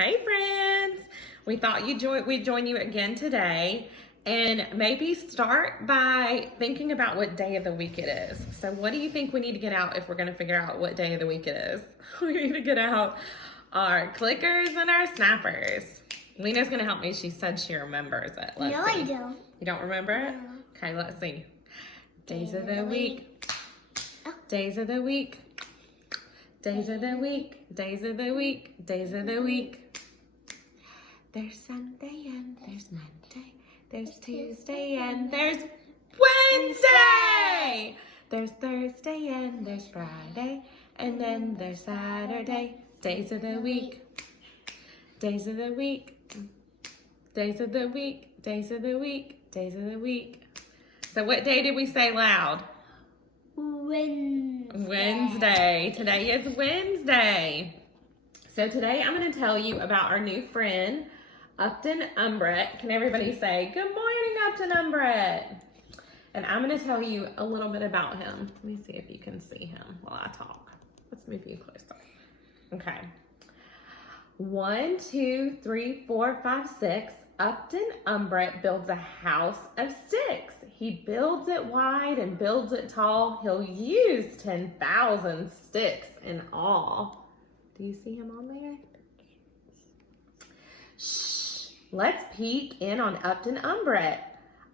Hey friends! We thought we'd join you again today and maybe start by thinking about what day of the week it is. So what do you think we need to get out if we're going to figure out what day of the week it is? We need to get out our clickers and our snappers. Lena's going to help me. She said she remembers it. Let's see. I don't. You don't remember it? No. Okay, let's see. Days of the week. Days of the week. Days of the week, days of the week, days of the week. There's Sunday and there's Monday, there's Tuesday and there's Wednesday. There's Thursday and there's Friday, and then there's Saturday. Days of the week, days of the week, days of the week, days of the week, days of the week. So what day did we say loud? Wednesday. Today is Wednesday. So today I'm going to tell you about our new friend, Upton Umbret. Can everybody say, good morning, Upton Umbret? And I'm going to tell you a little bit about him. Let me see if you can see him while I talk. Let's move you closer. Okay. 1, 2, 3, 4, 5, 6. Upton Umbret builds a house of sticks. He builds it wide and builds it tall. He'll use 10,000 sticks in all. Do you see him on there? Shh. Let's peek in on Upton Umbret.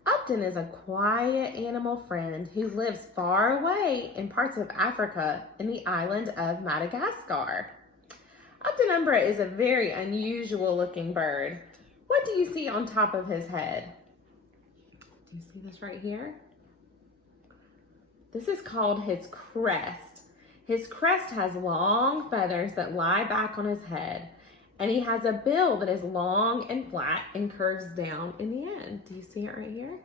Upton is a quiet animal friend who lives far away in parts of Africa in the island of Madagascar. Upton Umbret is a very unusual looking bird. What do you see on top of his head? Do you see this right here? This is called his crest. His crest has long feathers that lie back on his head, and he has a bill that is long and flat and curves down in the end. Do you see it right here?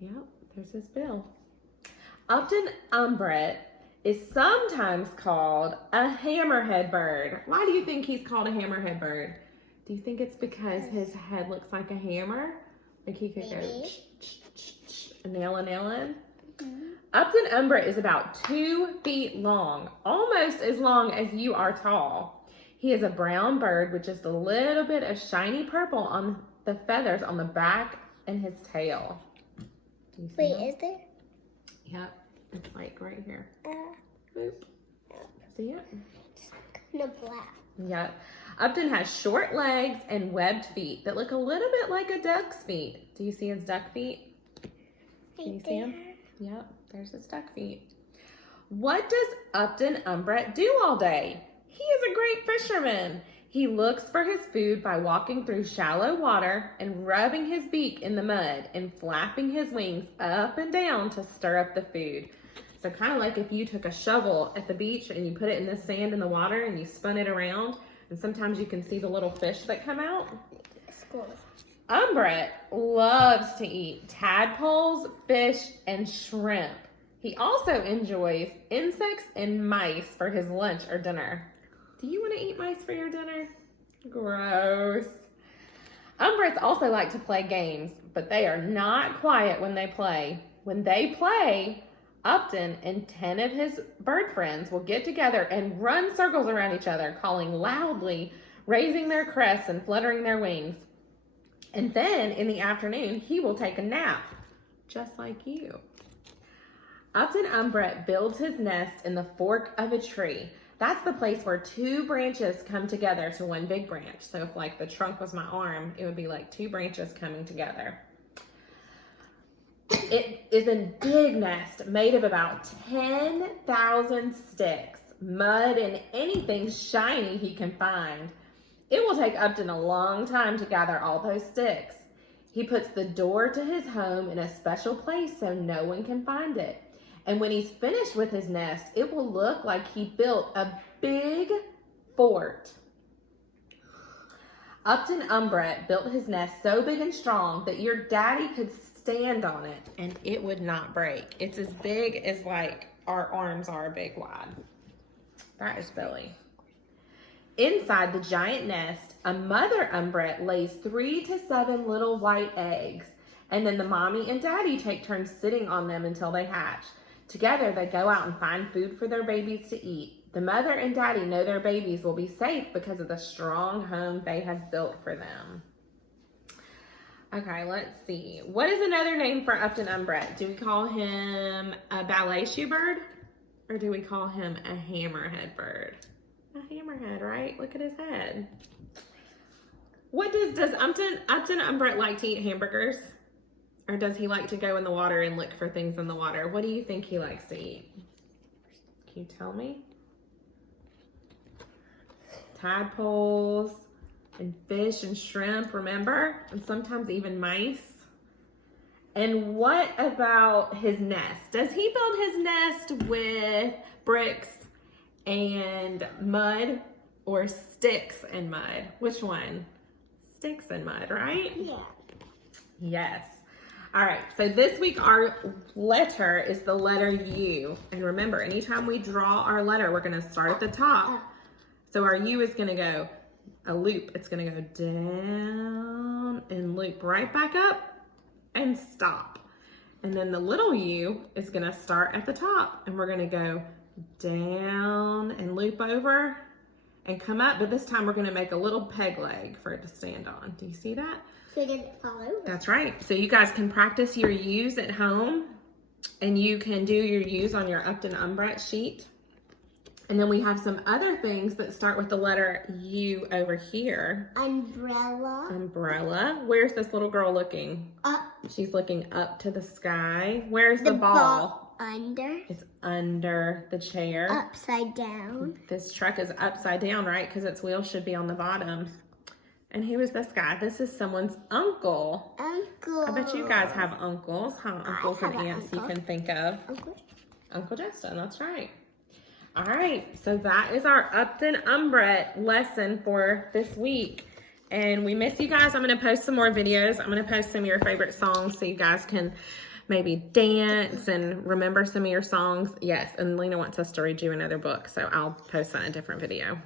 Yep, there's his bill. Upton Umbret is sometimes called a hammerhead bird. Why do you think he's called a hammerhead bird? Do you think it's because his head looks like a hammer? Like he could go nail in? Mm-hmm. Upton Umbret is about 2 feet long, almost as long as you are tall. He is a brown bird with just a little bit of shiny purple on the feathers on the back and his tail. Do you see him? Is there? Yep, it's like right here. Boop. See it? It's kind of black. Yep. Upton has short legs and webbed feet that look a little bit like a duck's feet. Do you see his duck feet? Can you see him? Yep, there's his duck feet. What does Upton Umbret do all day? He is a great fisherman. He looks for his food by walking through shallow water and rubbing his beak in the mud and flapping his wings up and down to stir up the food. So kind of like if you took a shovel at the beach and you put it in the sand in the water and you spun it around, and sometimes you can see the little fish that come out. Umbret loves to eat tadpoles, fish, and shrimp. He also enjoys insects and mice for his lunch or dinner. Do you want to eat mice for your dinner? Gross. Umbrets also like to play games, but they are not quiet when they play. When they play, Upton and 10 of his bird friends will get together and run circles around each other, calling loudly, raising their crests and fluttering their wings. And then in the afternoon, he will take a nap, just like you. Upton Umbret builds his nest in the fork of a tree. That's the place where 2 branches come together to one big branch. So if like the trunk was my arm, it would be like 2 branches coming together. It is a big nest made of about 10,000 sticks, mud, and anything shiny he can find. It will take Upton a long time to gather all those sticks. He puts the door to his home in a special place so no one can find it. And when he's finished with his nest, it will look like he built a big fort. Upton Umbret built his nest so big and strong that your daddy could stand on it and it would not break. It's as big as like our arms are big wide. That is Billy. Inside the giant nest, a mother umbret lays 3 to 7 little white eggs, and then the mommy and daddy take turns sitting on them until they hatch. Together, they go out and find food for their babies to eat. The mother and daddy know their babies will be safe because of the strong home they have built for them. Okay, let's see. What is another name for Upton Umbret? Do we call him a ballet shoe bird? Or do we call him a hammerhead bird? A hammerhead, right? Look at his head. What does Upton Umbret like to eat hamburgers? Or does he like to go in the water and look for things in the water? What do you think he likes to eat? Can you tell me? Tadpoles and fish and shrimp, remember? And sometimes even mice. And what about his nest? Does he build his nest with bricks and mud or sticks and mud? Which one? Sticks and mud, right? Yeah. Yes. All right, so this week our letter is the letter U. And remember, anytime we draw our letter, we're gonna start at the top. So our U is gonna go a loop. It's gonna go down and loop right back up and stop. And then the little U is gonna start at the top and we're gonna go down and loop over and come up, but this time we're gonna make a little peg leg for it to stand on. Do you see that? So it doesn't fall over. That's right. So you guys can practice your U's at home and you can do your U's on your Upton Umbret sheet. And then we have some other things that start with the letter U over here. Umbrella. Umbrella. Where's this little girl looking? Up. She's looking up to the sky. Where's the ball? Under. It's under the chair. Upside down. This truck is upside down, right? Because its wheels should be on the bottom. And who is this guy? This is someone's uncle. Uncle. I bet you guys have uncles, huh? Uncles and have an aunts uncle. you can think of. Uncle. Uncle Justin, that's right. All right, so that is our Upton Umbret lesson for this week. And we miss you guys. I'm going to post some more videos. I'm going to post some of your favorite songs so you guys can maybe dance and remember some of your songs. Yes, and Lena wants us to read you another book, so I'll post that in a different video.